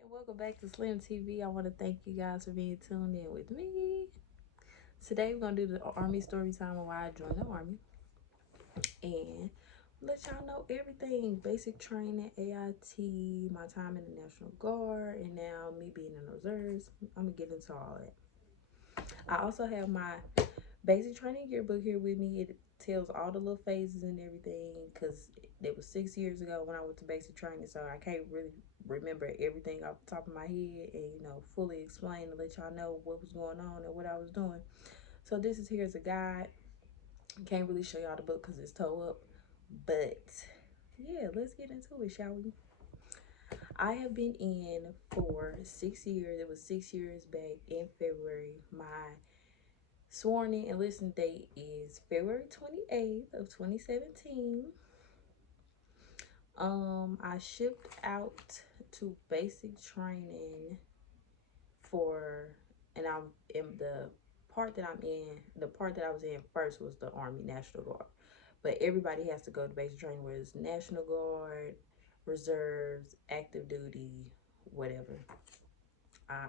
And welcome back to Slim TV. I want to thank you guys for being tuned in with me. Today we're gonna do the Army story time of why I joined the Army and let y'all know everything: basic training, AIT, my time in the National Guard, and now me being in the reserves. I'm gonna get into all that. I also have my basic training yearbook here with me. It tells all the little phases and everything because it was 6 years ago when I went to basic training, so I can't really remember everything off the top of my head and fully explain to let y'all know what was going on and what I was doing. So this is here's a guide. Can't really show y'all the book because it's towed up, but yeah, let's get into it, shall we? I have been in for 6 years. It was 6 years back in February. My sworn in enlistment date is February 28th of 2017. I shipped out to basic training for, and I'm in the part that I'm in, the part that I was in first was the Army National Guard. But everybody has to go to basic training, where it's National Guard, reserves, active duty, whatever. I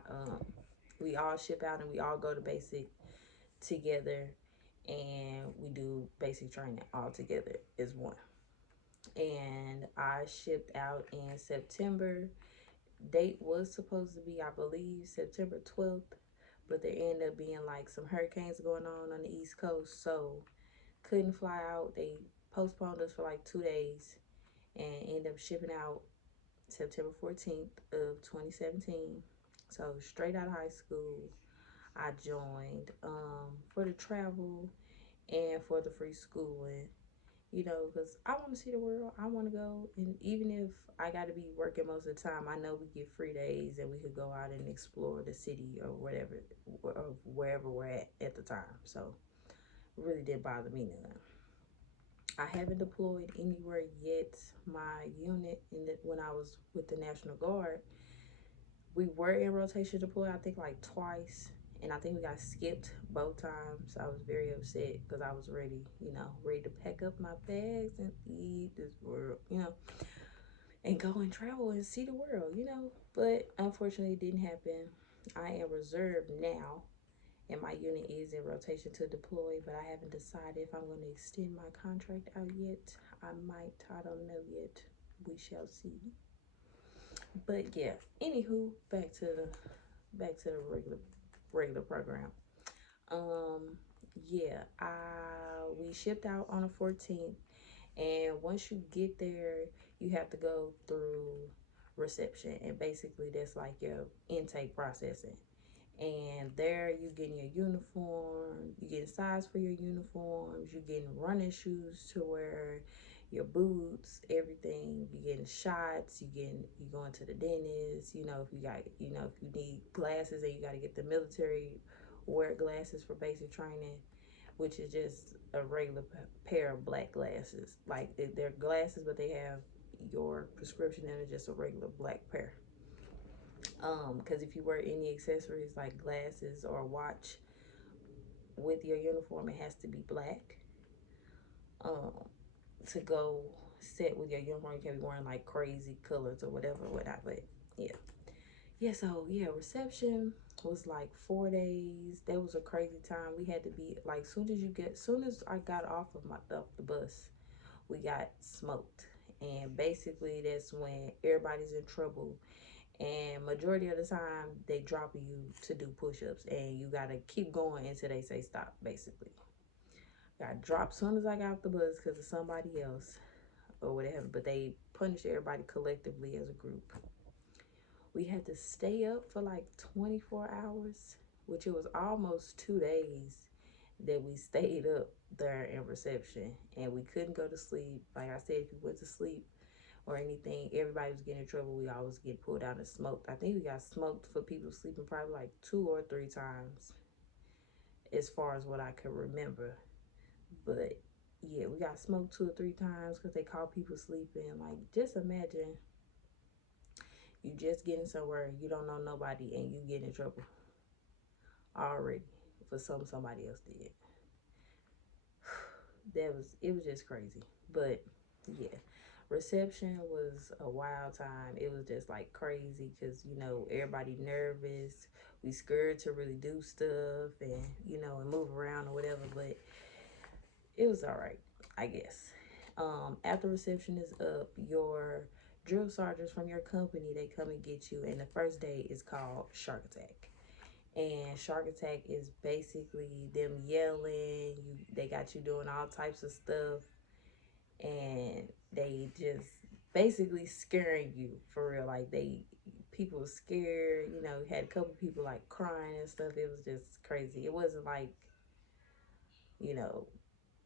we all ship out and we all go to basic together, and we do basic training all together as one. And I shipped out in September. Date was supposed to be, I believe, September 12th, but there ended up being like some hurricanes going on the East Coast, so couldn't fly out. They postponed us for like 2 days and ended up shipping out September 14th of 2017. So straight out of high school, I joined for the travel and for the free schooling, because I want to see the world. I want to go. And even if I got to be working most of the time, I know we get free days and we could go out and explore the city or whatever, or wherever we're at the time. So it really didn't bother me none. I haven't deployed anywhere yet. My unit, when I was with the National Guard, we were in rotation deploy, I think like twice. And I think we got skipped both times. I was very upset because I was ready, ready to pack up my bags and leave this world, and go and travel and see the world. But unfortunately, it didn't happen. I am reserved now, and my unit is in rotation to deploy, but I haven't decided if I'm going to extend my contract out yet. I might. I don't know yet. We shall see. But yeah, anywho, back to the regular program. Um, yeah, we shipped out on the 14th, and once you get there, you have to go through reception, and basically that's like your intake processing. And there you getting your uniform, you getting size for your uniforms, you getting running shoes to wear, your boots, everything. You getting shots, you going to the dentist, if you got, if you need glasses and you got to get the military wear glasses for basic training, which is just a regular pair of black glasses. Like they're glasses, but they have your prescription and it's just a regular black pair. Because if you wear any accessories like glasses or a watch with your uniform, it has to be black. Um, to go set with your uniform, you can't be wearing like crazy colors or whatever, whatnot. But yeah, Yeah, so yeah, reception was like 4 days. That was a crazy time. We had to be like, soon as I got off the bus, we got smoked. And basically that's when everybody's in trouble, and majority of the time they drop you to do push-ups, and you gotta keep going until they say stop. Basically got dropped soon as I got off the bus because of somebody else or whatever, but they punished everybody collectively as a group. We had to stay up for like 24 hours, which it was almost 2 days that we stayed up there in reception, and we couldn't go to sleep. Like I said, if you went to sleep or anything, everybody was getting in trouble. We always get pulled out and smoked. I think we got smoked for people sleeping probably like 2 or 3 times, as far as what I can remember. But yeah, we got smoked 2 or 3 times because they caught people sleeping. Like, just imagine you just getting somewhere, you don't know nobody, and you get in trouble already for something somebody else did. It was just crazy. But yeah, reception was a wild time. It was just like crazy because everybody nervous. We scared to really do stuff and and move around or whatever. But it was all right, I guess. After reception is up, your drill sergeants from your company, they come and get you, and the first day is called Shark Attack. And Shark Attack is basically them yelling. They got you doing all types of stuff, and they just basically scaring you for real. Like, people were scared. Had a couple people like crying and stuff. It was just crazy. It wasn't like you know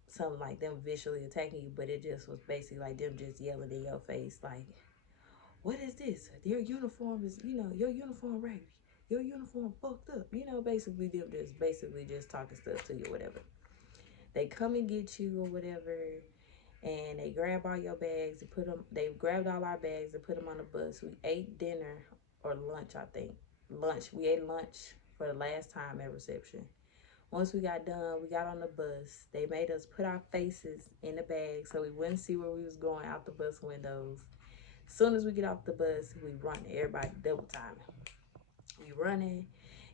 something like them visually attacking you, but it just was basically like them just yelling in your face, like, what is this? Your uniform is, your uniform raggedy. Your uniform fucked up. Basically them just talking stuff to you, whatever. They come and get you or whatever, and they grab all your bags and they grabbed all our bags and put them on the bus. We ate dinner or lunch, I think. We ate lunch for the last time at reception. Once we got done, we got on the bus. They made us put our faces in the bag so we wouldn't see where we was going out the bus windows. As soon as we get off the bus, we run. Everybody double timing. We running,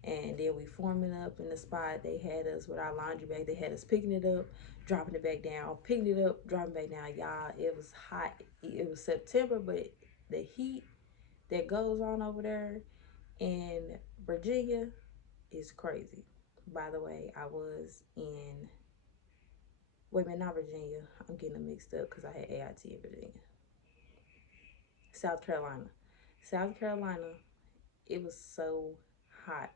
and then we forming up in the spot. They had us with our laundry bag. They had us picking it up, dropping it back down, picking it up, dropping it back down. Y'all, it was hot. It was September, but the heat that goes on over there in Virginia is crazy. By the way, I was in, wait a minute, not Virginia. I'm getting them mixed up because I had AIT in Virginia. South Carolina. South Carolina, it was so hot.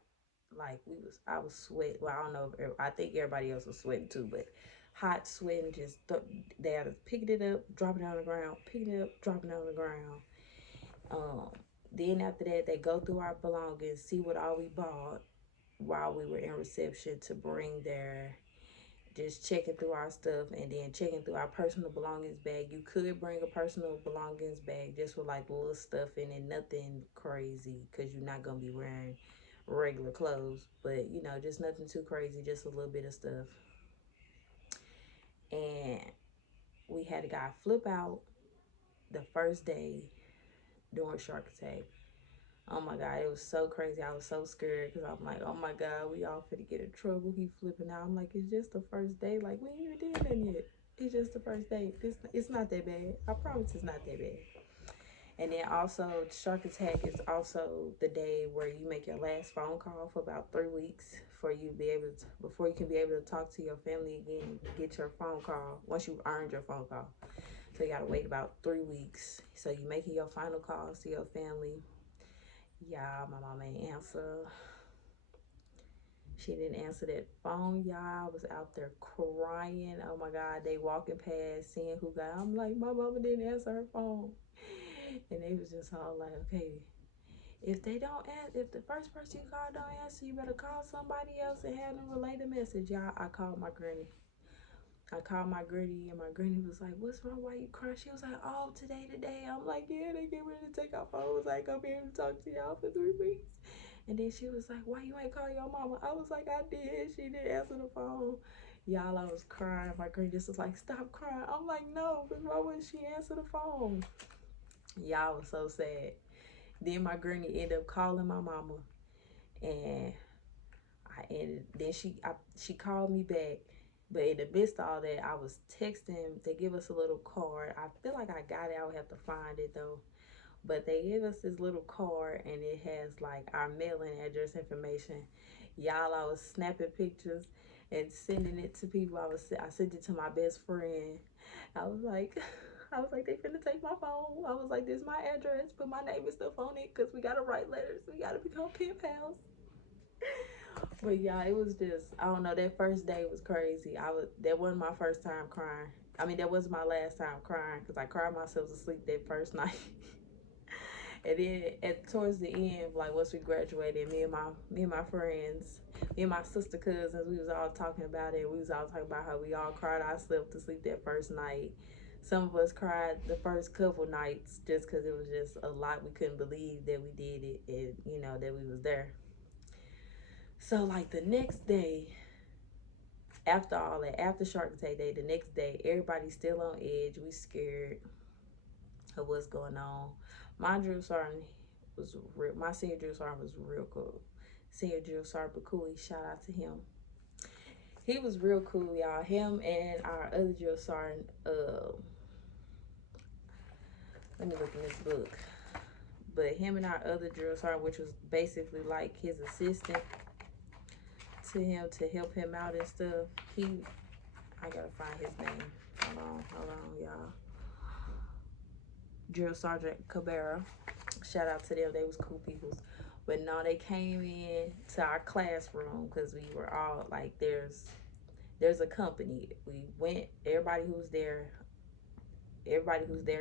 Like, I was sweating. Well, I don't know I think everybody else was sweating too, but hot, sweating, they had us picking it up, dropping it on the ground, picking it up, dropping it on the ground. Um, then after that, they go through our belongings, see what all we bought while we were in reception to bring there, just checking through our stuff, and then checking through our personal belongings bag. You could bring a personal belongings bag just with like little stuff in it, nothing crazy, because you're not going to be wearing regular clothes, but just nothing too crazy, just a little bit of stuff. And we had a guy flip out the first day during Shark Attack. Oh my God, it was so crazy. I was so scared because I'm like, oh my God, we all finna get in trouble. He flipping out. I'm like, it's just the first day. Like, we ain't even did nothing yet. It's just the first day. It's not that bad. I promise it's not that bad. And then also, Shark Attack is also the day where you make your last phone call for about 3 weeks before you can be able to talk to your family again, get your phone call once you've earned your phone call. So you gotta wait about 3 weeks. So you making your final calls to your family. Y'all, my mama ain't answer. She didn't answer that phone, y'all. I was out there crying. Oh my God, they walking past, seeing who got. I'm like, my mama didn't answer her phone, and they was just all like, okay, if the first person you call don't answer, you better call somebody else and have them relay the message, y'all. I called my granny. And my granny was like, what's wrong? Why you crying? She was like, oh, today. I'm like, yeah, they get ready to take our phones. I ain't gonna be able to talk to y'all for 3 weeks. And then she was like, why you ain't call your mama? I was like, I did. She didn't answer the phone. Y'all, I was crying. My granny just was like, stop crying. I'm like, no, but why wouldn't she answer the phone? Y'all was so sad. Then my granny ended up calling my mama, and she called me back. But in the midst of all that, I was texting. They give us a little card. I feel like I got it. I would have to find it though. But they gave us this little card, and it has like our mailing address information. Y'all, I was snapping pictures and sending it to people. I sent it to my best friend. I was like, I was like, they finna take my phone. I was like, this is my address, but my name is still on it because we gotta write letters. We gotta become pen pals. But yeah, it was just, I don't know. That first day was crazy. That wasn't my first time crying. I mean, that was my last time crying because I cried myself to sleep that first night. And then towards the end, like once we graduated, me and my friends, me and my sister cousins, we was all talking about it. We was all talking about how we all cried ourselves to sleep that first night. Some of us cried the first couple nights just because it was just a lot. We couldn't believe that we did it, and that we was there. So like the next day, after all that, after Shark Tank Day, the next day, everybody's still on edge. We scared of what's going on. My drill sergeant was real. My senior drill sergeant was real cool. Senior drill sergeant Bakui, shout out to him. He was real cool, y'all. Him and our other drill sergeant. Let me look in this book. But him and our other drill sergeant, which was basically like his assistant to him to help him out and stuff. I gotta find his name. Hold on, y'all. Drill Sergeant Cabrera. Shout out to them. They was cool people. But no, they came in to our classroom because we were all like, there's a company. We went. Everybody who's there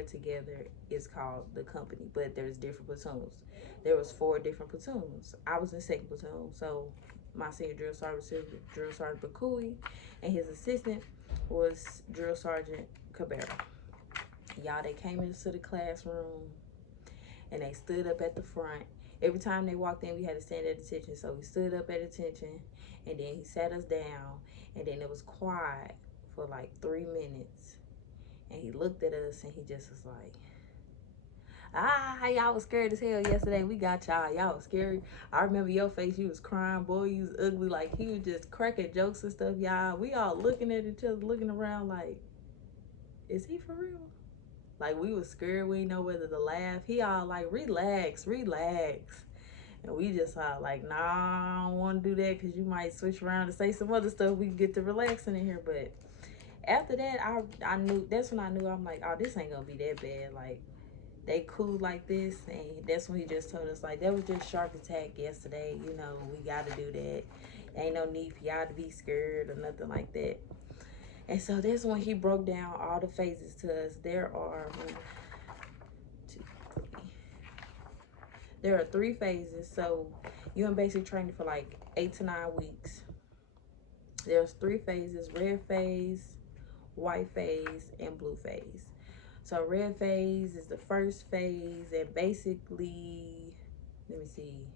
together is called the company. But there's different platoons. There was 4 different platoons. I was in second platoon, so my senior drill sergeant was Drill Sergeant Bakui, and his assistant was Drill Sergeant Cabrera. Y'all, they came into the classroom and they stood up at the front. Every time they walked in, we had to stand at attention. So we stood up at attention, and then he sat us down, and then it was quiet for like 3 minutes. And he looked at us and he just was like, y'all was scared as hell yesterday. We got y'all. Y'all was scary. I remember your face. You was crying. Boy, you was ugly. Like, he was just cracking jokes and stuff, y'all. We all looking at each other, looking around like, is he for real? Like, we was scared. We didn't know whether to laugh. He all like, relax, relax. And we just all like, nah, I don't want to do that because you might switch around and say some other stuff. We can get to relaxing in here. But after that, I knew, that's when I knew, I'm like, oh, this ain't going to be that bad. Like, they cool like this. And that's when he just told us, like, that was just shark attack yesterday. We got to do that. Ain't no need for y'all to be scared or nothing like that. And so that's when he broke down all the phases to us. There are 3 phases. So you're in basic training for like 8 to 9 weeks. There's 3 phases: red phase, white phase, and blue phase. So red phase is the first phase, and basically, let me see,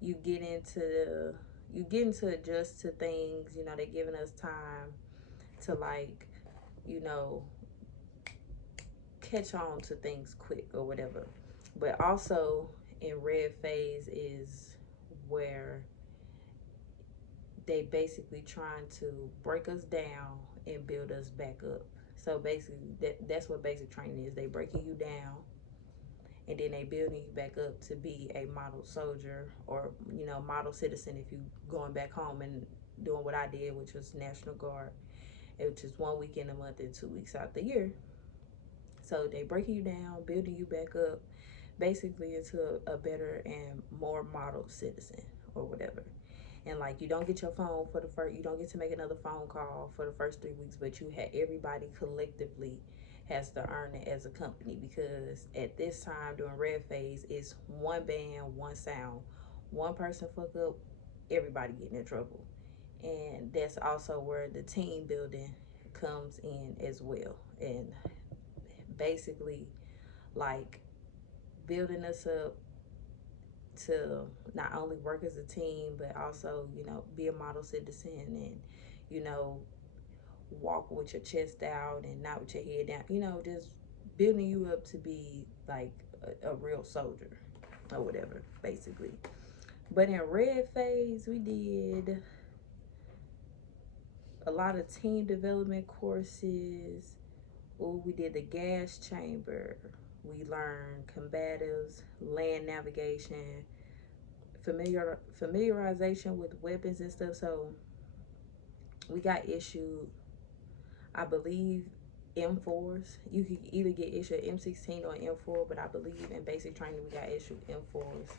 you get into adjust to things. They're giving us time to, like, catch on to things quick or whatever. But also in red phase is where they basically trying to break us down and build us back up. So basically that's what basic training is. They breaking you down and then they building you back up to be a model soldier, or model citizen if you going back home and doing what I did, which was National Guard, which is 1 week in a month and 2 weeks out the year. So they breaking you down, building you back up, basically into a better and more model citizen or whatever. And like, you don't get your phone for the first, you don't get to make another phone call for the first 3 weeks, but you had everybody collectively has to earn it as a company, because at this time during red phase, it's one band, one sound. One person fuck up, everybody getting in trouble. And that's also where the team building comes in as well. And basically, like, building us up to not only work as a team, but also, be a model citizen and, walk with your chest out and not with your head down, just building you up to be like a real soldier or whatever, basically. But in red phase, we did a lot of team development courses. Ooh, we did the gas chamber. We learned combatives, land navigation, familiarization with weapons and stuff. So we got issued, I believe, M4s. You could either get issued M16 or M4, but I believe in basic training we got issued M4s.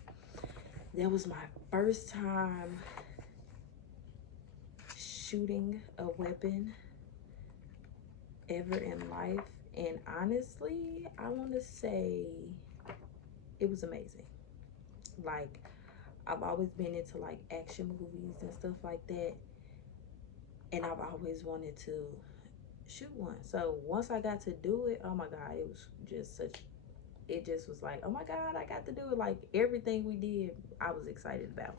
That was my first time shooting a weapon ever in life. And honestly, I want to say it was amazing. Like, I've always been into like action movies and stuff like that. And I've always wanted to shoot one. So once I got to do it, oh my God, it was just such, it just was like, oh my God, I got to do it. Like everything we did, I was excited about.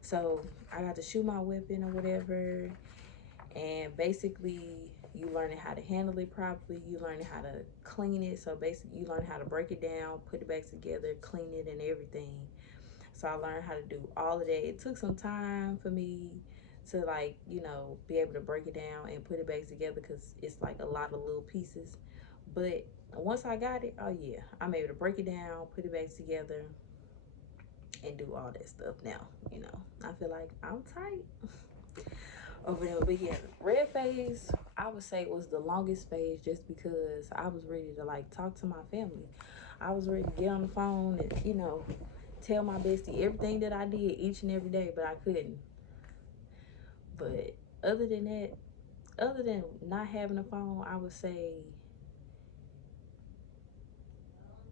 So I got to shoot my weapon or whatever. And basically, you learning how to handle it properly. You learning how to clean it. So basically, you learn how to break it down, put it back together, clean it, and everything. So I learned how to do all of that. It took some time for me to like, you know, be able to break it down and put it back together because it's like a lot of little pieces. But once I got it, oh yeah, I'm able to break it down, put it back together, and do all that stuff now. You know, I feel like I'm tight over there. But yeah, red phase, I would say was the longest phase just because I was ready to like talk to my family. I was ready to get on the phone and, you know, tell my bestie everything that I did each and every day, but I couldn't. But other than that, other than not having a phone, I would say,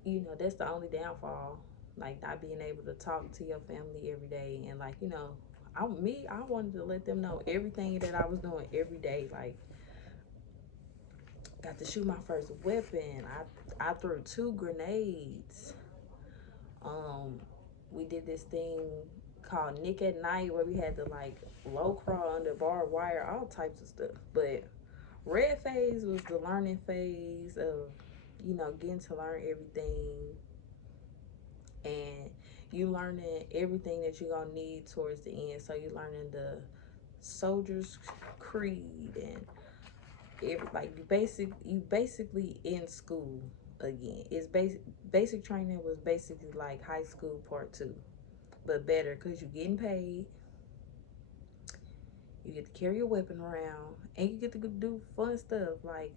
you know, that's the only downfall. Like not being able to talk to your family every day and like, you know, I wanted to let them know everything that I was doing every day. Like got to shoot my first weapon. I threw 2 grenades. Um, we did this thing called Nick at Night where we had to like low crawl under barbed wire, all types of stuff. But red phase was the learning phase of, you know, getting to learn everything and you learning everything that you're gonna need towards the end. So you learning the soldier's creed and like you basically in school again. It's basic training was basically like high school part 2, but better because you're getting paid. You get to carry your weapon around, and you get to do fun stuff. Like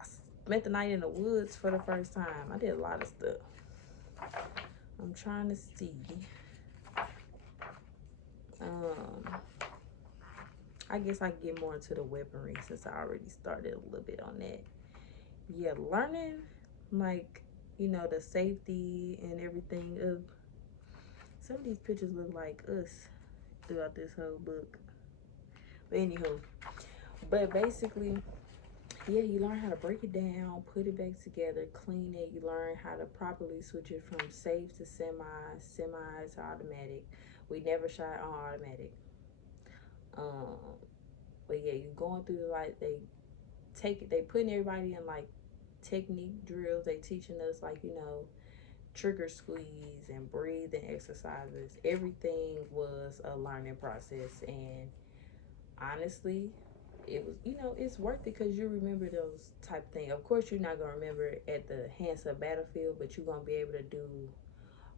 I spent the night in the woods for the first time. I did a lot of stuff. I'm trying to see. Um, I guess I get more into the weaponry since I already started a little bit on that. Yeah, learning like, you know, the safety and everything of some of these pictures look like us throughout this whole book. But anywho, but basically, yeah, you learn how to break it down, put it back together, clean it. You learn how to properly switch it from safe to semi to automatic. We never shot on automatic. Um, but yeah, you going through like they putting everybody in like technique drills. They teaching us like, you know, trigger squeeze and breathing exercises. Everything was a learning process, and honestly, it was, you know, it's worth it because you remember those type of things. Of course, you're not gonna remember it at the hands of battlefield, but you're gonna be able to do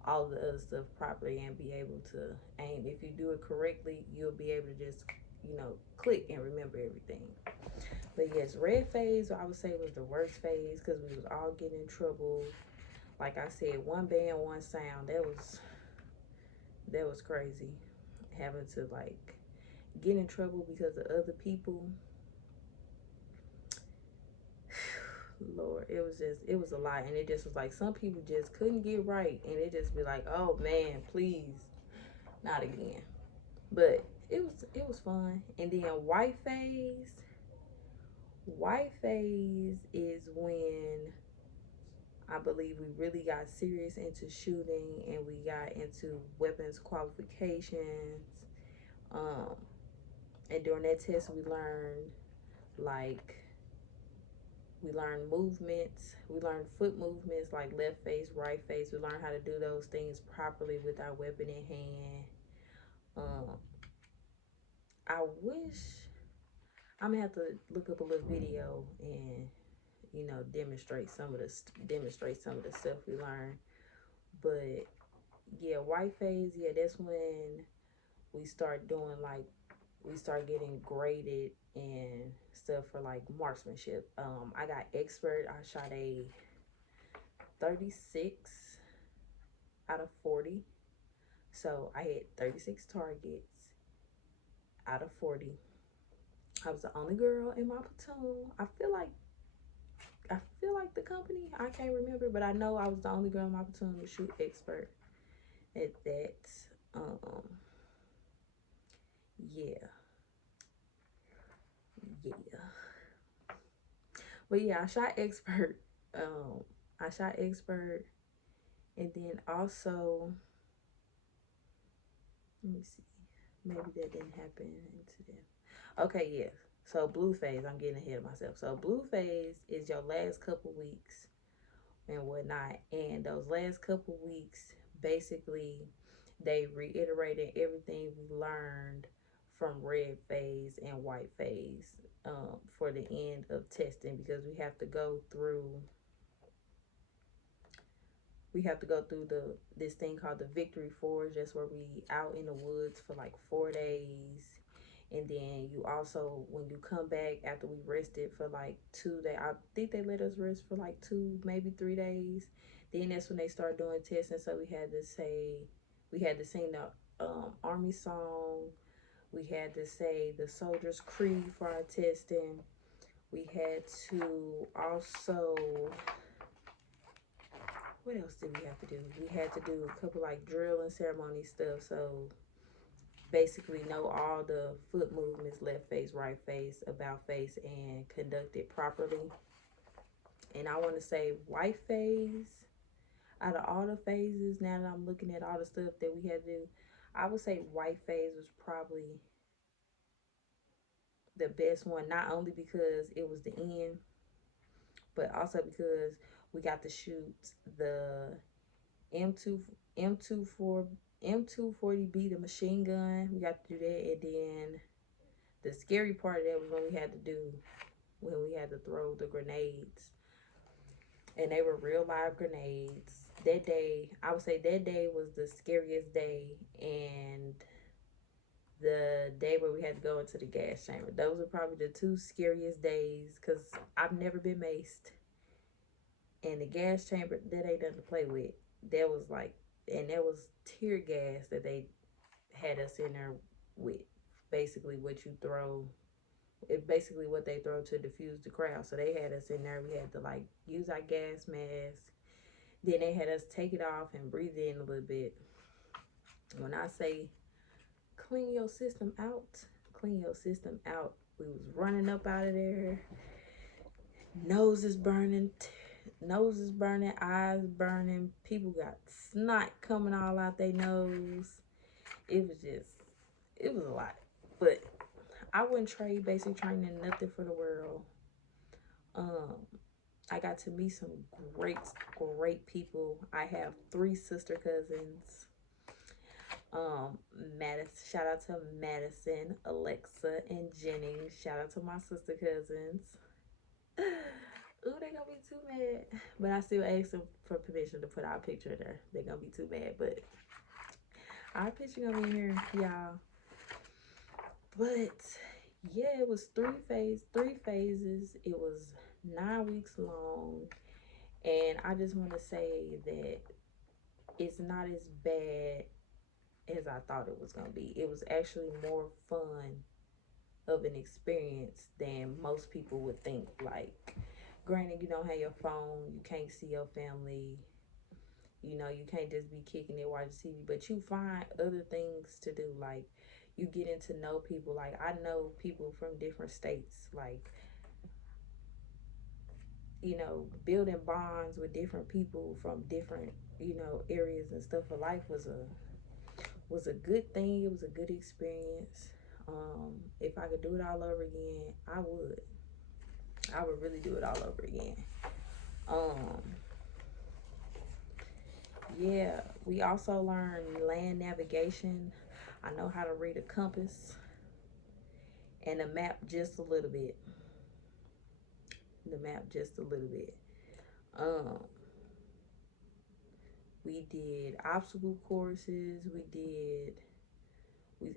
all the other stuff properly and be able to aim. If you do it correctly, you'll be able to just, you know, click and remember everything. But yes, red phase I would say was the worst phase because we was all getting in trouble. Like I said, one band, one sound. That was crazy. Having to like get in trouble because of other people. Lord, it was a lot, and it just was like some people just couldn't get right, and it just be like, oh man, please, not again. But it was fun. And then white phase is when I believe we really got serious into shooting, and we got into weapons qualifications. And during that test, we learned like We learned movements. We learned foot movements like left face, right face. We learned how to do those things properly with our weapon in hand. Um, I wish I'm gonna have to look up a little video and demonstrate some of the stuff we learned. But yeah, white phase. Yeah, that's when we start doing like we start getting graded and stuff for like marksmanship. I got expert. I shot a 36 out of 40. So I had 36 targets out of 40. I was the only girl in my platoon. I feel like the company. I can't remember, but I know I was the only girl in my platoon to shoot expert at that. Um, yeah, yeah. But yeah, I shot expert. Um, I shot expert, and then also, let me see. Maybe that didn't happen into them. Okay, yeah. So blue phase, I'm getting ahead of myself. So blue phase is your last couple weeks and whatnot. And those last couple weeks, basically, they reiterated everything we learned from red phase and white phase for the end of testing, because we have to go through this thing called the Victory Forge. That's where we out in the woods for like 4 days. And then you also, when you come back after we rested for like 2 days, I think they let us rest for like 2, maybe 3 days. Then that's when they start doing testing. So we had to sing the Army song. We had to say the Soldier's Creed for our testing. We had to also, what else did we have to do? We had to do a couple like drill and ceremony stuff. So basically know all the foot movements, left face, right face, about face, and conduct it properly. And I want to say white phase, out of all the phases, now that I'm looking at all the stuff that we had to do, I would say white phase was probably the best one, not only because it was the end, but also because we got to shoot the M2 M24 M240B, the machine gun. We got to do that, and then the scary part of that was when we had to throw the grenades, and they were real live grenades. That day, I would say that day was the scariest day, and the day where we had to go into the gas chamber. Those were probably the two scariest days, because I've never been maced, and the gas chamber, that ain't nothing to play with. That was like, and that was tear gas that they had us in there with. Basically, basically what they throw to diffuse the crowd. So they had us in there. We had to like use our gas mask. Then they had us take it off and breathe in a little bit. When I say clean your system out, clean your system out. We was running up out of there. Nose is burning, eyes burning. People got snot coming all out their nose. It was a lot. But I wouldn't trade basic training nothing for the world. I got to meet some great people. I have 3 sister cousins. Madison, shout out to Madison, Alexa, and Jennings. Shout out to my sister cousins. Ooh, they gonna be too mad. But I still asked them for permission to put our picture in there. They gonna be too mad, but our picture gonna be in here, y'all. But yeah, it was 3 phases. It was 9 weeks long. And I just want to say that it's not as bad as I thought it was going to be. It was actually more fun of an experience than most people would think. Like, granted, you don't have your phone, you can't see your family, you can't just be kicking it watching TV, but you find other things to do. Like, you get into know people. Like, I know people from different states. Like, building bonds with different people from different, areas and stuff of life was a good thing. It was a good experience. If I could do it all over again, I would. I would really do it all over again. Um, yeah, we also learned land navigation. I know how to read a compass and a map just a little bit. The map just a little bit. Um, we did obstacle courses.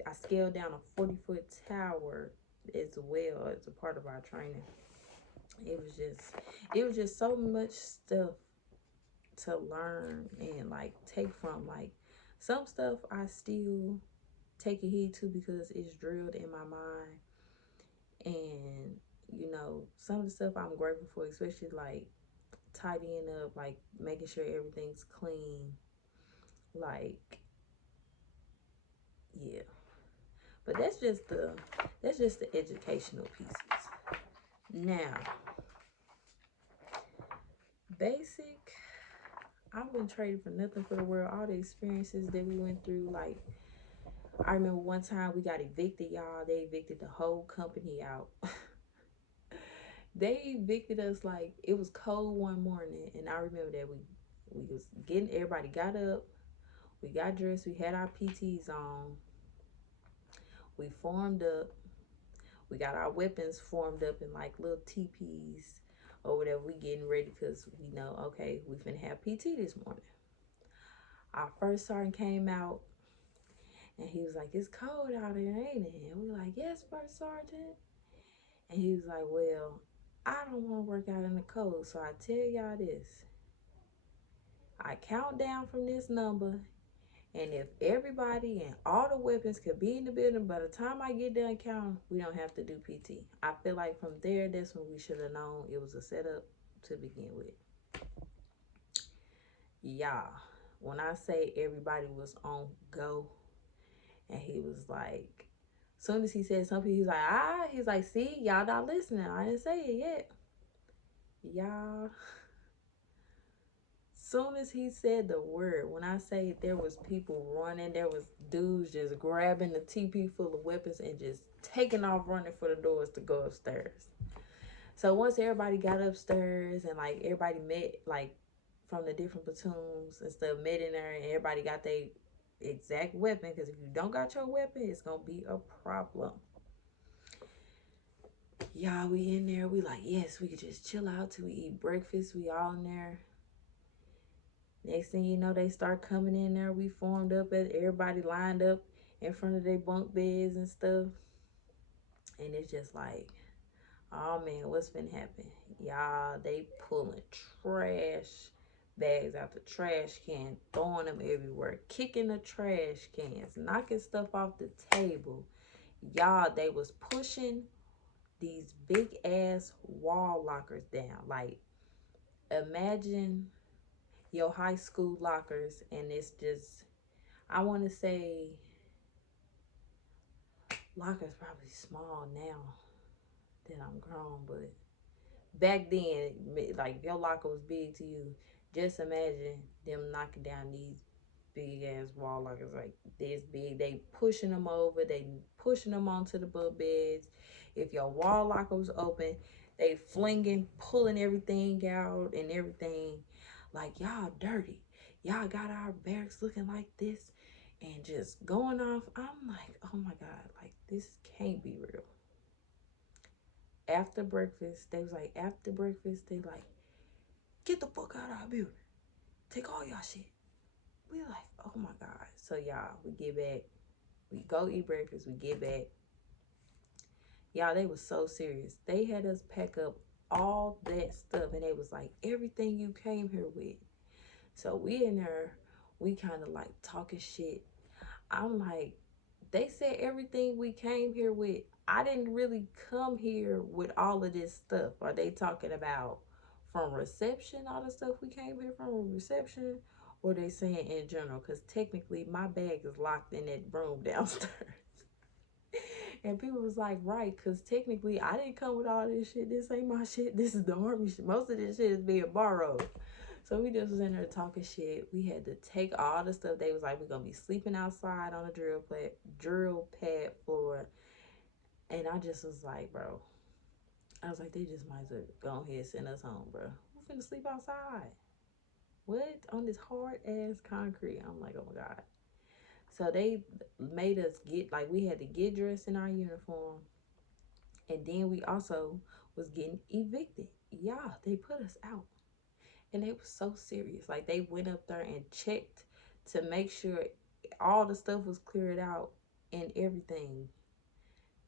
I scaled down a 40-foot tower as well as a part of our training. It was just so much stuff to learn and like take from. Like some stuff I still take a heed to because it's drilled in my mind, and some of the stuff I'm grateful for, especially like tidying up, like making sure everything's clean, like, yeah. But that's just the educational pieces. Now, basic, I wouldn't trade it for nothing for the world. All the experiences that we went through, like I remember one time we got evicted, y'all. They evicted the whole company out. They evicted us like it was cold one morning, and I remember that we was getting, everybody got up, we got dressed, we had our PTs on, we formed up, we got our weapons formed up in like little teepees or whatever. We getting ready because we know, okay, we finna have PT this morning. Our first sergeant came out and he was like, "It's cold out here, ain't it?" And we like, "Yes, first sergeant." And he was like, "Well, I don't want to work out in the cold, so I tell y'all this. I count down from this number, and if everybody and all the weapons could be in the building by the time I get done counting, we don't have to do PT." I feel like from there, that's when we should have known it was a setup to begin with. Y'all, when I say everybody was on go, and he was like, soon as he said something, he's like, he's like, "See, y'all not listening. I didn't say it yet." Y'all, soon as he said the word, when I say there was people running, there was dudes just grabbing the TP full of weapons and just taking off running for the doors to go upstairs. So once everybody got upstairs and like everybody met, like from the different platoons and stuff, met in there, and everybody got their exact weapon, because if you don't got your weapon, it's gonna be a problem. Y'all, we in there, we like, yes, we could just chill out till we eat breakfast. We all in there. Next thing you know, they start coming in there. We formed up, as everybody lined up in front of their bunk beds and stuff. And it's just like, oh man, what's been happening? Y'all, they pulling trash bags out the trash can, throwing them everywhere, kicking the trash cans, knocking stuff off the table. Y'all, they was pushing these big ass wall lockers down. Like, imagine your high school lockers, and it's just, I want to say lockers probably small now that I'm grown, but back then, like if your locker was big to you, just imagine them knocking down these big ass wall lockers like this big. They pushing them over, they pushing them onto the bunk beds. If your wall locker was open, they flinging, pulling everything out and everything. Like, y'all dirty. Y'all got our barracks looking like this and just going off. I'm like, oh my God, like this can't be real. After breakfast, they was like, after breakfast, they like, "Get the fuck out of our building. Take all y'all shit." We like, oh my God. So y'all, we get back. We go eat breakfast. We get back. Y'all, they was so serious. They had us pack up all that stuff, and they was like, everything you came here with. So we in there, we kind of like talking shit. I'm like, they said everything we came here with. I didn't really come here with all of this stuff. Are they talking about from reception, all the stuff we came here from reception? Or they saying in general? Because technically my bag is locked in that room downstairs. And people was like, right, because technically I didn't come with all this shit. This ain't my shit. This is the army shit. Most of this shit is being borrowed. So we just was in there talking shit. We had to take all the stuff. They was like, we're going to be sleeping outside on a drill pad floor. And I just was like, bro, I was like, they just might as well go ahead and send us home, bro. We're finna sleep outside. What? On this hard ass concrete. I'm like, oh my God. So they made us get, like, we had to get dressed in our uniform. And then we also was getting evicted. Yeah, they put us out. And they were so serious. Like, they went up there and checked to make sure all the stuff was cleared out and everything.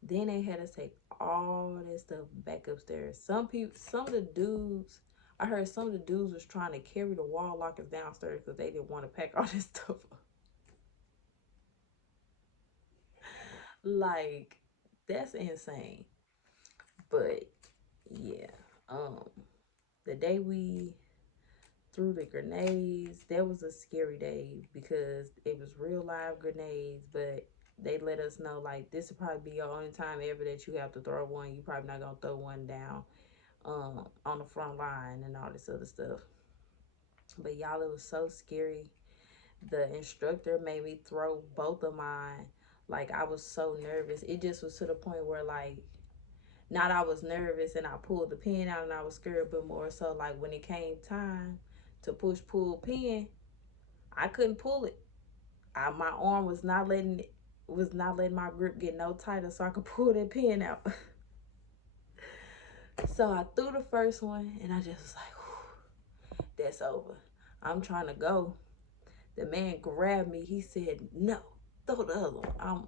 Then they had us take all that stuff back upstairs. Some of the dudes, I heard some of the dudes was trying to carry the wall lockers downstairs because they didn't want to pack all this stuff up. Like, that's insane. But yeah, um, the day we threw the grenades, that was a scary day because it was real live grenades, but they let us know like this will probably be your only time ever that you have to throw one. You probably not gonna throw one down on the front line and all this other stuff. But y'all, it was so scary. The instructor made me throw both of mine. Like, I was so nervous. It just was to the point where, like, not I was nervous and I pulled the pin out and I was scared, but more so like when it came time to push pull pin, I couldn't pull it. My arm was not letting my grip get no tighter so I could pull that pin out. So I threw the first one and I just was like, that's over. I'm trying to go. The man grabbed me. He said, no, throw the other one. I'm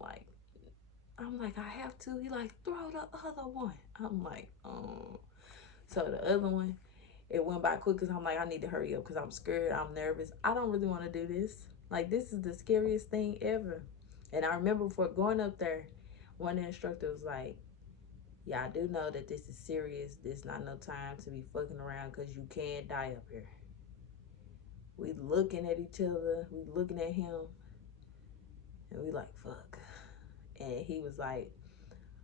like, I have to. He like, throw the other one. I'm like, oh. So the other one, it went by quick because I'm like, I need to hurry up because I'm scared. I'm nervous. I don't really want to do this. Like, this is the scariest thing ever. And I remember before going up there, one instructor was like, yeah, I do know that this is serious. This not no time to be fucking around because you can die up here. We looking at each other. We looking at him. And we like, fuck. And he was like,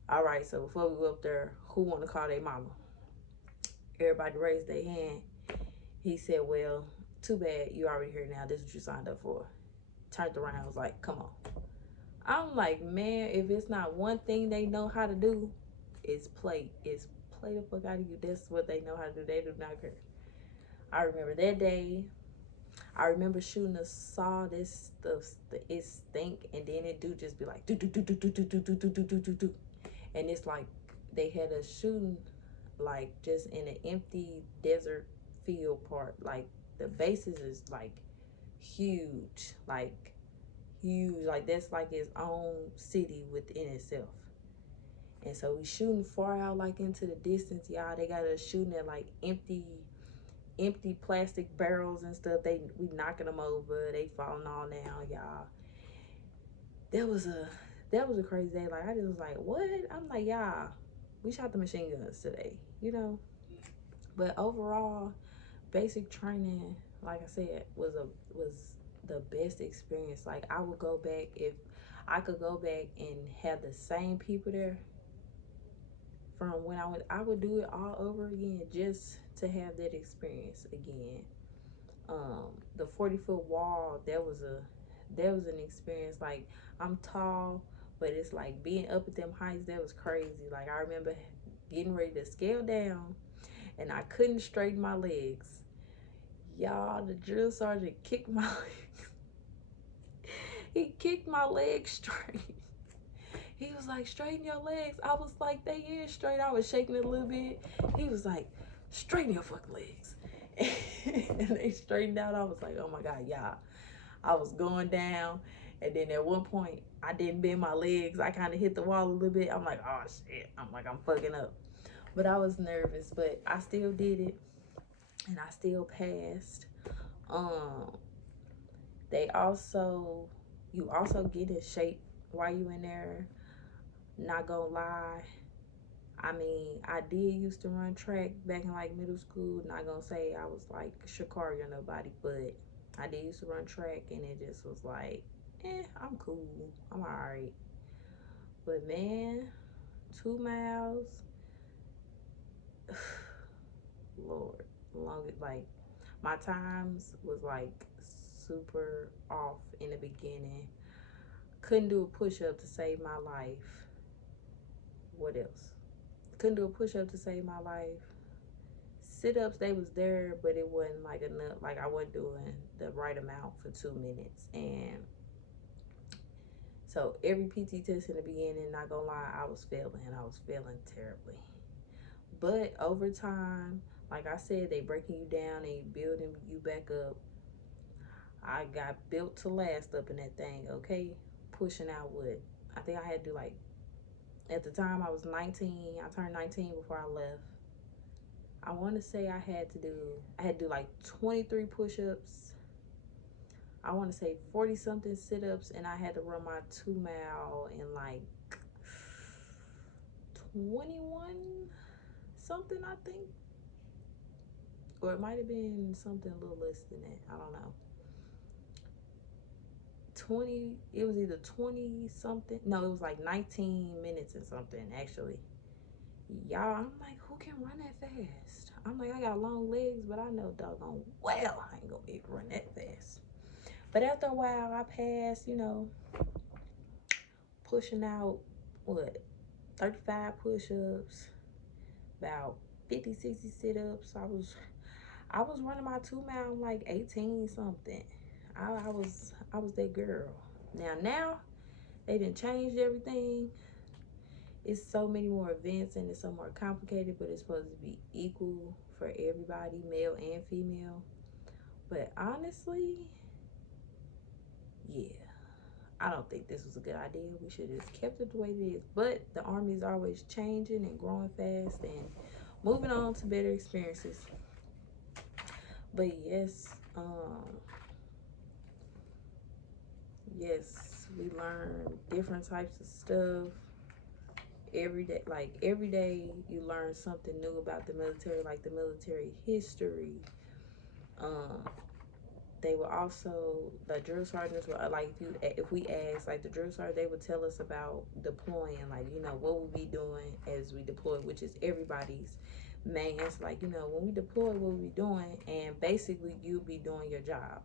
all right, so before we go up there, who want to call their mama? Everybody raised their hand. He said, well, too bad, you already here now. This is what you signed up for. Turned around, was like, come on. I'm like, man, if it's not one thing they know how to do, it's play. It's play the fuck out of you. That's what they know how to do. They do not care. I remember that day. I remember shooting a saw. This stuff, it stink, and then it do just be like do do do do do do do do do do do do, and it's like they had us shooting like just in an empty desert field part. Like the bases is like huge, like huge, like that's like its own city within itself. And so we shooting far out like into the distance, y'all. They got us shooting at like empty plastic barrels and stuff. We knocking them over, they falling all down, y'all. That was a crazy day. Like I just was like, what? I'm like, y'all, we shot the machine guns today, you know. But overall, basic training, like I said, was the best experience. Like I would go back if I could go back and have the same people there from when I would do it all over again just to have that experience again. The 40-foot wall, that was an experience. Like I'm tall, but it's like being up at them heights, that was crazy. Like I remember getting ready to scale down and I couldn't straighten my legs. Y'all, the drill sergeant kicked my legs. He kicked my legs straight. He was like, straighten your legs. I was like, they is straight. I was shaking it a little bit. He was like, straighten your fucking legs. And they straightened out. I was like, oh my God, y'all. I was going down. And then at one point, I didn't bend my legs. I kind of hit the wall a little bit. I'm like, oh shit. I'm like, I'm fucking up. But I was nervous, but I still did it. And I still passed. Um, you also get in shape while you in there. Not gonna lie, I mean, I did used to run track back in like middle school. Not gonna say I was like Shakari or nobody, but I did used to run track, and it just was like, I'm cool, I'm alright. But man, 2 miles, Lord, long like my times was like super off in the beginning. Couldn't do a push up to save my life. What else? couldn't do a push-up to save my life. Sit-ups, they was there, but it wasn't like enough. Like I wasn't doing the right amount for 2 minutes. And so every PT test in the beginning, not gonna lie, I was failing terribly. But over time, like I said, they breaking you down and building you back up. I got built to last up in that thing, okay? Pushing out what? I think I had to do like, at the time I was 19. I turned 19 before I left. I want to say I had to do like 23 push-ups. I want to say 40 something sit-ups, and I had to run my 2 mile in like 21 something, I think. Or it might have been something a little less than that. I don't know. 20, it was either 20 something. No, it was like 19 minutes and something, actually. Y'all, I'm like, who can run that fast? I'm like, I got long legs, but I know doggone well I ain't gonna be able to run that fast. But after a while, I passed, pushing out, what, 35 push-ups, about 50, 60 sit-ups. I was running my 2 mile in like 18 something. I was that girl. Now they done changed everything. It's so many more events and it's so more complicated, but it's supposed to be equal for everybody, male and female. But honestly, yeah, I don't think this was a good idea. We should have just kept it the way it is. But the Army is always changing and growing fast and moving on to better experiences. But yes, we learn different types of stuff every day. Like every day you learn something new about the military, like the military history. um they were also, the drill sergeants were like, if we asked, like the drill sergeant, they would tell us about deploying, like what we'll be doing as we deploy, which is everybody's main answer. Like when we deploy, what we'll be doing, and basically you'll be doing your job.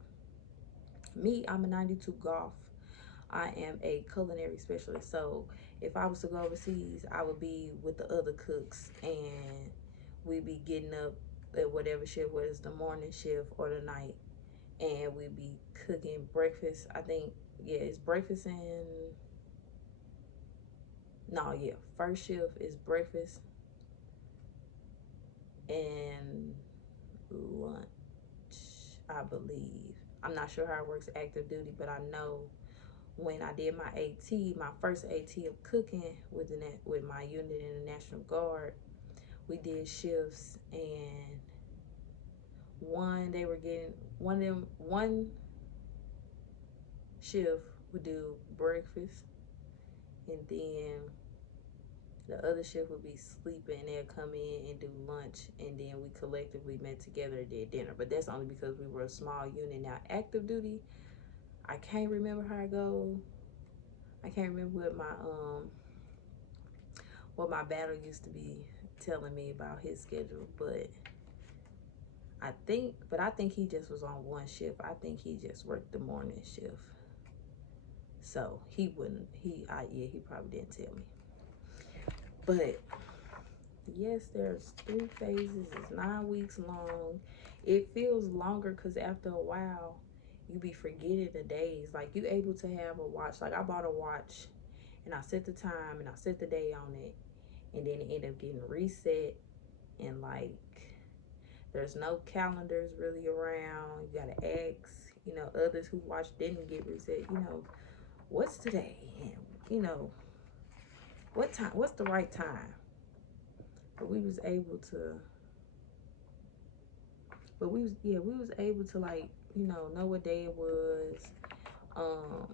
Me, I'm a 92 golf. I am a culinary specialist. So if I was to go overseas, I would be with the other cooks, and we'd be getting up at whatever shift, whether it's the morning shift or the night, and we'd be cooking breakfast. I think, yeah, it's breakfast and, no, yeah, first shift is breakfast and lunch, I believe. I'm not sure how it works active duty, but I know when I did my AT, my first AT of cooking with my unit in the National Guard, we did shifts, and one shift would do breakfast, and then the other shift would be sleeping, and they'll come in and do lunch, and then we collectively met together and did dinner. But that's only because we were a small unit. Now active duty, I can't remember how it goes. I can't remember what my battle used to be telling me about his schedule, but I think he just was on one shift. I think he just worked the morning shift. So he wouldn't, he probably didn't tell me. But yes, there's 3 phases. It's 9 weeks long. It feels longer because after a while, you be forgetting the days. Like you able to have a watch. Like I bought a watch and I set the time and I set the day on it, and then it ended up getting reset, and like there's no calendars really around. You gotta ask, others who watched didn't get reset, what's today? And what time, what's the right time? But we was able to we was able to, like, know what day it was. Um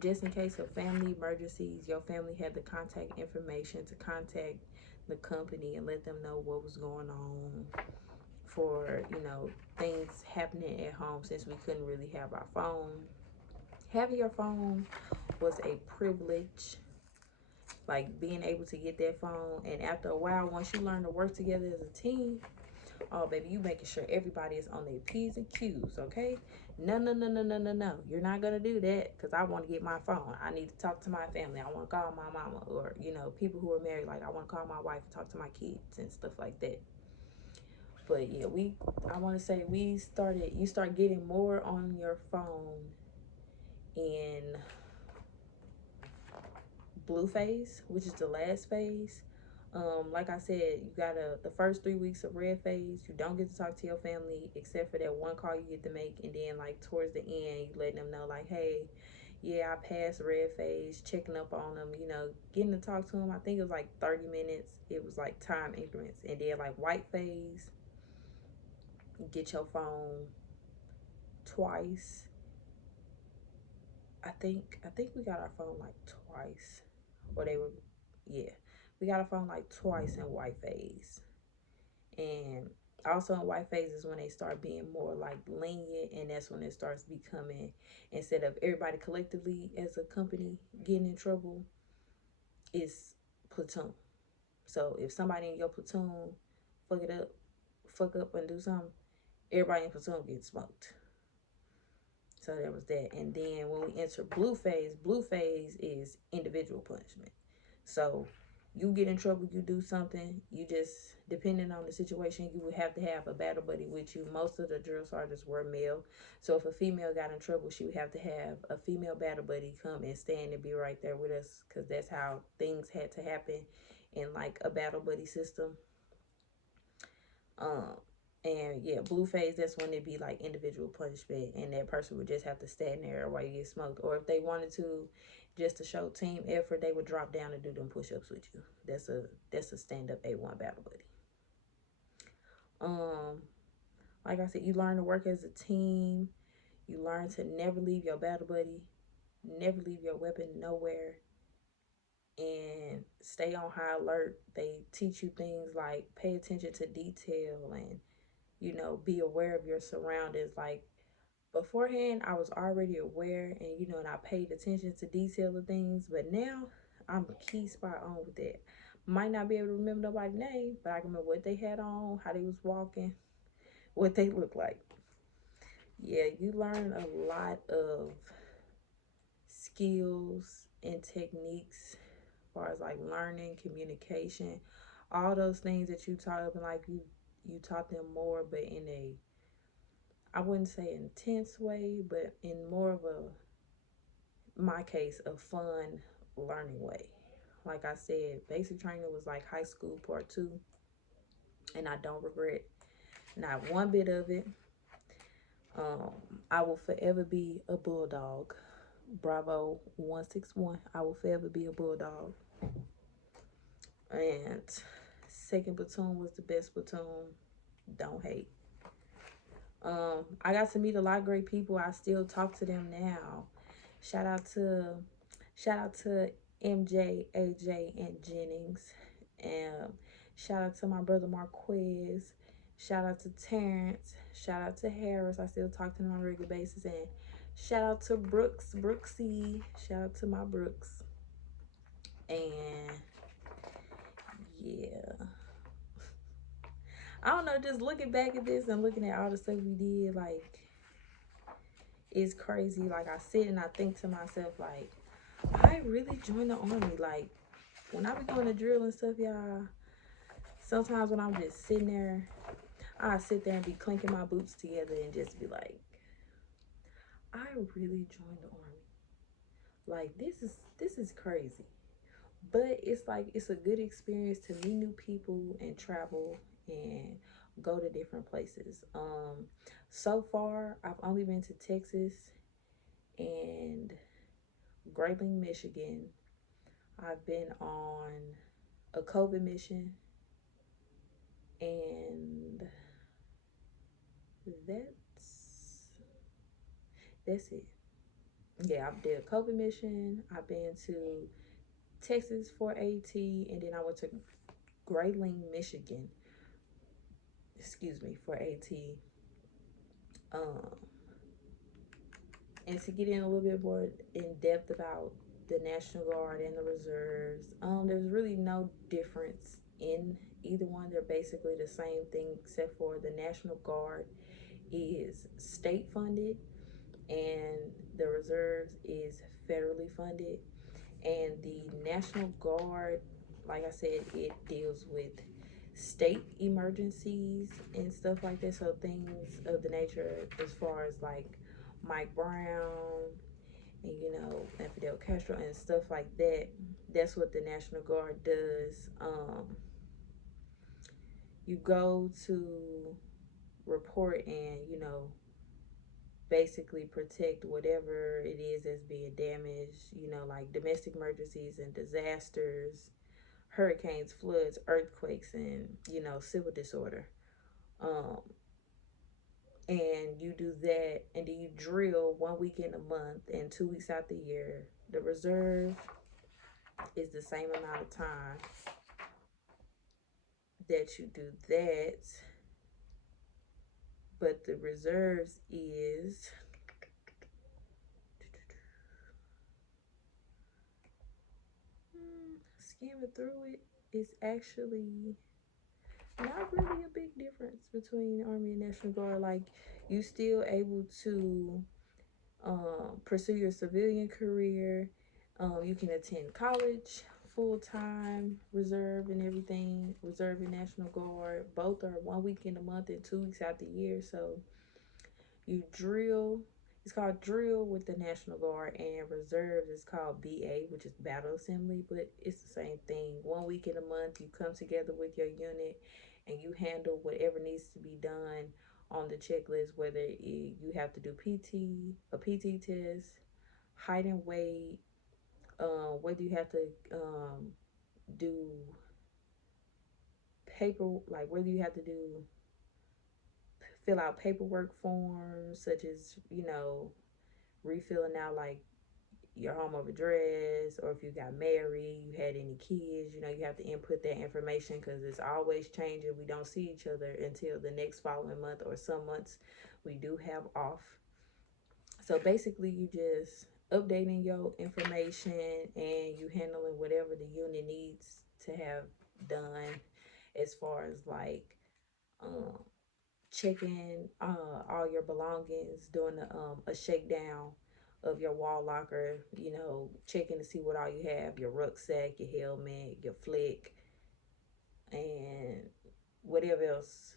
just in case of family emergencies, your family had the contact information to contact the company and let them know what was going on for, things happening at home, since we couldn't really have our phone. Having your phone was a privilege, like being able to get that phone. And after a while, once you learn to work together as a team, Oh, baby, you making sure everybody is on their P's and Q's, okay? No, no, no, no, no, no, no. You're not going to do that because I want to get my phone. I need to talk to my family. I want to call my mama or, people who are married. Like, I want to call my wife and talk to my kids and stuff like that. But yeah, I want to say you start getting more on your phone in blue phase, which is the last phase. Like I said, you gotta the first 3 weeks of red phase, you don't get to talk to your family except for that one call you get to make, and then like towards the end, you letting them know like, hey, yeah, I passed red phase, checking up on them, getting to talk to them. I think it was like 30 minutes. It was like time increments, and then like white phase, you get your phone twice. I think we got our phone like twice, or they were, yeah, we got our phone like twice in white phase. And also in white phase is when they start being more like lenient, and that's when it starts becoming, instead of everybody collectively as a company getting in trouble, it's platoon. So if somebody in your platoon fuck it up, fuck up and do something, everybody in platoon gets smoked. So there was that. And then when we enter blue phase is individual punishment. So you get in trouble, you do something, you just, depending on the situation, you would have to have a battle buddy with you. Most of the drill sergeants were male. So if a female got in trouble, she would have to have a female battle buddy come and stand and be right there with us, because that's how things had to happen in like a battle buddy system. Um, and yeah, blue phase, that's when it'd be like individual punishment, and that person would just have to stand there while you get smoked. Or if they wanted to, just to show team effort, they would drop down and do them push-ups with you. That's a stand-up A1 battle buddy. Like I said, you learn to work as a team. You learn to never leave your battle buddy, never leave your weapon nowhere, and stay on high alert. They teach you things like pay attention to detail and be aware of your surroundings. Like beforehand, I was already aware, and I paid attention to detail of things, but now I'm key spot on with that. Might not be able to remember nobody's name, but I can remember what they had on, how they was walking, what they looked like. Yeah, you learn a lot of skills and techniques as far as like learning, communication, all those things that you taught them. Like you taught them more, but in a, I wouldn't say intense way, but in more of my case, a fun learning way. Like I said, basic training was like high school part 2, and I don't regret not one bit of it. I will forever be a bulldog. Bravo 161. I will forever be a bulldog. And second platoon was the best platoon. Don't hate. I got to meet a lot of great people. I still talk to them now. Shout out to MJ, AJ, and Jennings. And shout out to my brother Marquez. Shout out to Terrence. Shout out to Harris. I still talk to them on a regular basis. And shout out to Brooksy. Shout out to my Brooks. And yeah. I don't know, just looking back at this and looking at all the stuff we did, like, it's crazy. Like, I sit and I think to myself, like, I really joined the army. Like, when I be going to drill and stuff, y'all, sometimes when I'm just sitting there, I sit there and be clinking my boots together and just be like, I really joined the army. Like, this is crazy. But it's like, it's a good experience to meet new people and travel and go to different places. So far, I've only been to Texas and Grayling, Michigan. I've been on a COVID mission, and that's it. Yeah, I did a COVID mission. I've been to Texas for AT, and then I went to Grayling, Michigan, excuse me, for AT. Um, and to get in a little bit more in depth about the National Guard and the reserves, there's really no difference in either one. They're basically the same thing, except for the National Guard is state funded and the reserves is federally funded. And the National Guard, like I said, it deals with state emergencies and stuff like that. So things of the nature as far as like Mike Brown and and Fidel Castro and stuff like that. That's what the National Guard does. You go to report and basically protect whatever it is that's being damaged. Like domestic emergencies and disasters, hurricanes, floods, earthquakes, and civil disorder. Um, and you do that, and then you drill 1 weekend a month and 2 weeks out the year. The reserve is the same amount of time that you do that, but the reserves is skimming through it is actually not really a big difference between Army and National Guard. Like, you still able to pursue your civilian career. You can attend college full time, reserve and everything, reserve and National Guard. Both are 1 weekend a month and 2 weeks out the year. So you drill. It's called drill with the National Guard, and reserves is called BA, which is battle assembly, but it's the same thing. 1 week in a month, you come together with your unit and you handle whatever needs to be done on the checklist, whether you have to do a PT test, height and weight, whether you have to do paper, like whether you have to fill out paperwork forms, such as, refilling out like your home of address, or if you got married, you had any kids, you have to input that information because it's always changing. We don't see each other until the next following month, or some months we do have off. So basically, you just updating your information and you handling whatever the unit needs to have done, as far as like um, checking all your belongings, doing a shakedown of your wall locker, checking to see what all you have, your rucksack, your helmet, your flick, and whatever else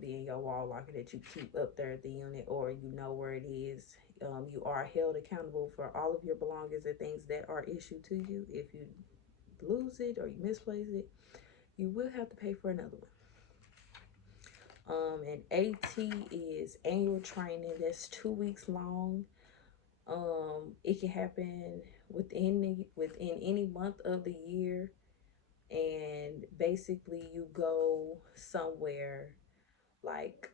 be in your wall locker that you keep up there at the unit, or where it is. You are held accountable for all of your belongings and things that are issued to you. If you lose it or you misplace it, you will have to pay for another one. And AT is annual training. That's 2 weeks long. It can happen within any month of the year, and basically you go somewhere like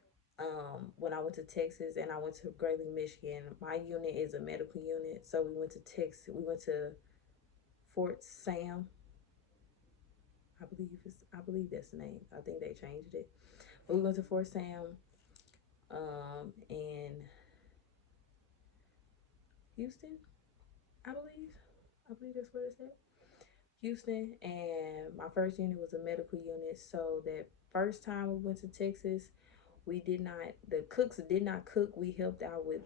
when I went to Texas and I went to Grayling, Michigan. My unit is a medical unit, so we went to Texas. We went to Fort Sam. I believe that's the name. I think they changed it. But we went to Fort Sam, in Houston, I believe. I believe that's where it's at. Houston, and my first unit was a medical unit. So that first time we went to Texas, the cooks did not cook. We helped out with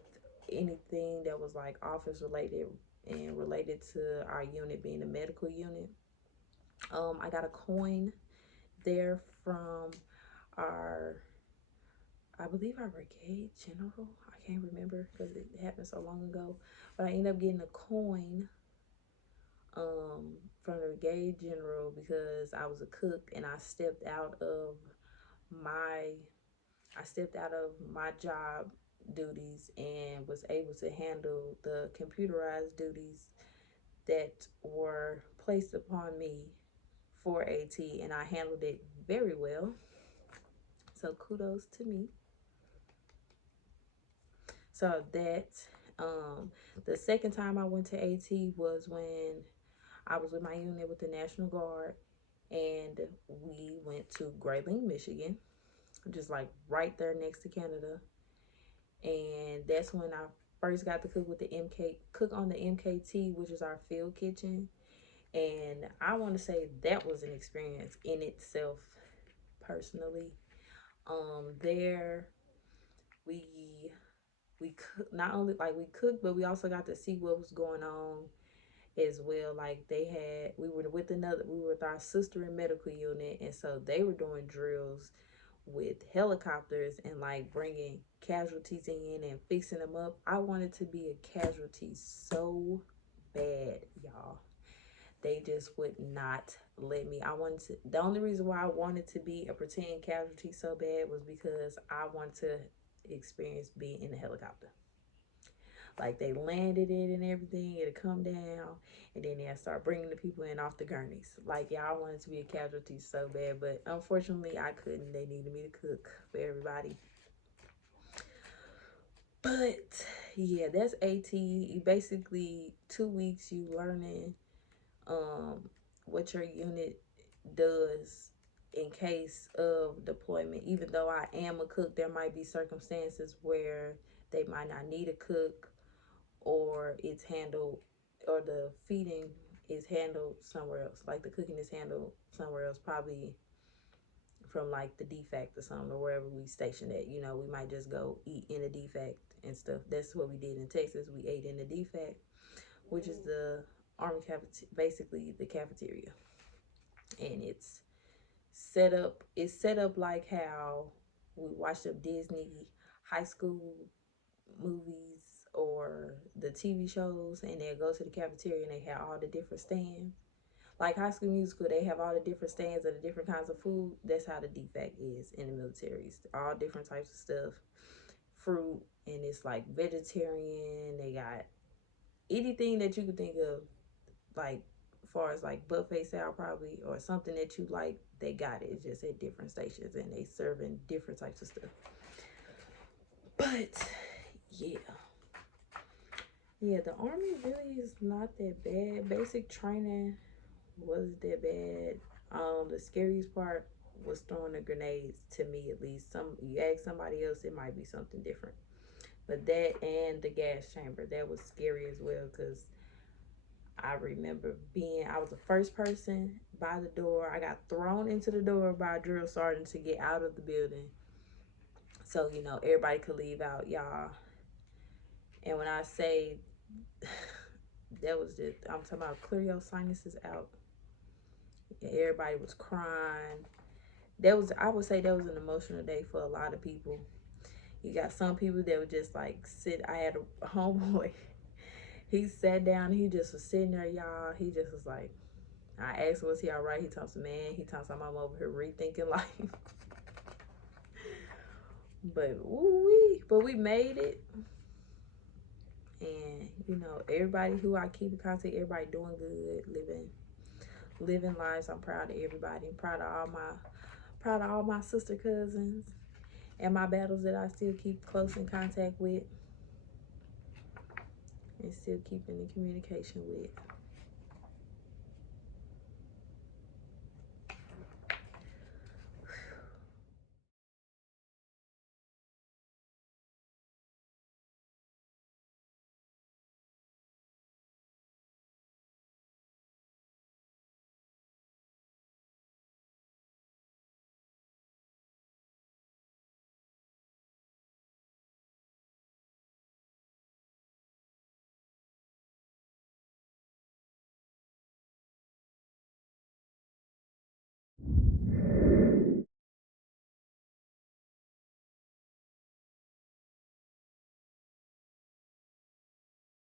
anything that was like office related and related to our unit being a medical unit. I got a coin there from our, I believe our brigade general. I can't remember because it happened so long ago, but I ended up getting a coin from the brigade general because I was a cook and my I stepped out of my job duties and was able to handle the computerized duties that were placed upon me for AT, and I handled it very well. So kudos to me. So that the second time I went to AT was when I was with my unit with the National Guard, and we went to Grayling, Michigan, just like right there next to Canada. And that's when I first got to cook on the MKT, which is our field kitchen. And I want to say that was an experience in itself, personally. There we cook, not only like we cooked, but we also got to see what was going on as well. Like they had, we were with our sister in medical unit, and so they were doing drills with helicopters and like bringing casualties in and fixing them up. I wanted to be a casualty so bad, y'all. They just would not let me. The only reason why I wanted to be a pretend casualty so bad was because I wanted to experience being in a helicopter. Like they landed it and everything, it'd come down, and then they'd start bringing the people in off the gurneys. Like, yeah, I wanted to be a casualty so bad, but unfortunately I couldn't. They needed me to cook for everybody. But yeah, that's AT. You basically 2 weeks you learning what your unit does in case of deployment. Even though I am a cook, there might be circumstances where they might not need a cook, or it's handled, or the feeding is handled somewhere else. Like the cooking is handled somewhere else, probably from like the DFAC or something, or wherever we stationed at. You know, we might just go eat in the DFAC and stuff. That's what we did in Texas. We ate in the DFAC, which is the Army cafeteria, basically the cafeteria. And it's set up like how we watched up Disney high school movies or the TV shows, and they'll go to the cafeteria and they have all the different stands. Like High School Musical, they have all the different stands of the different kinds of food. That's how the DFAC is in the militaries. All different types of stuff, fruit, and it's like vegetarian. They got anything that you could think of, like as far as like buffet style probably, or something that you like. They got it. It's just at different stations, and they serving different types of stuff. But yeah, the Army really is not that bad. Basic training wasn't that bad. The scariest part was throwing the grenades, to me at least. You ask somebody else, it might be something different. But that and the gas chamber, that was scary as well, because I was the first person by the door. I got thrown into the door by a drill sergeant to get out of the building. So, everybody could leave out, y'all. And when I say that was just, I'm talking about clear your sinuses out. Everybody was crying. I would say that was an emotional day for a lot of people. You got some people that would just like sit. I had a homeboy. He sat down. He just was sitting there, y'all. He just was like, I asked, was he all right? He talks, man. He talks, I'm over here rethinking life. But we made it. And everybody who I keep in contact, everybody doing good, living lives. I'm proud of everybody. I'm proud of all my sister cousins and my battles that I still keep close in contact with and still keeping in communication with.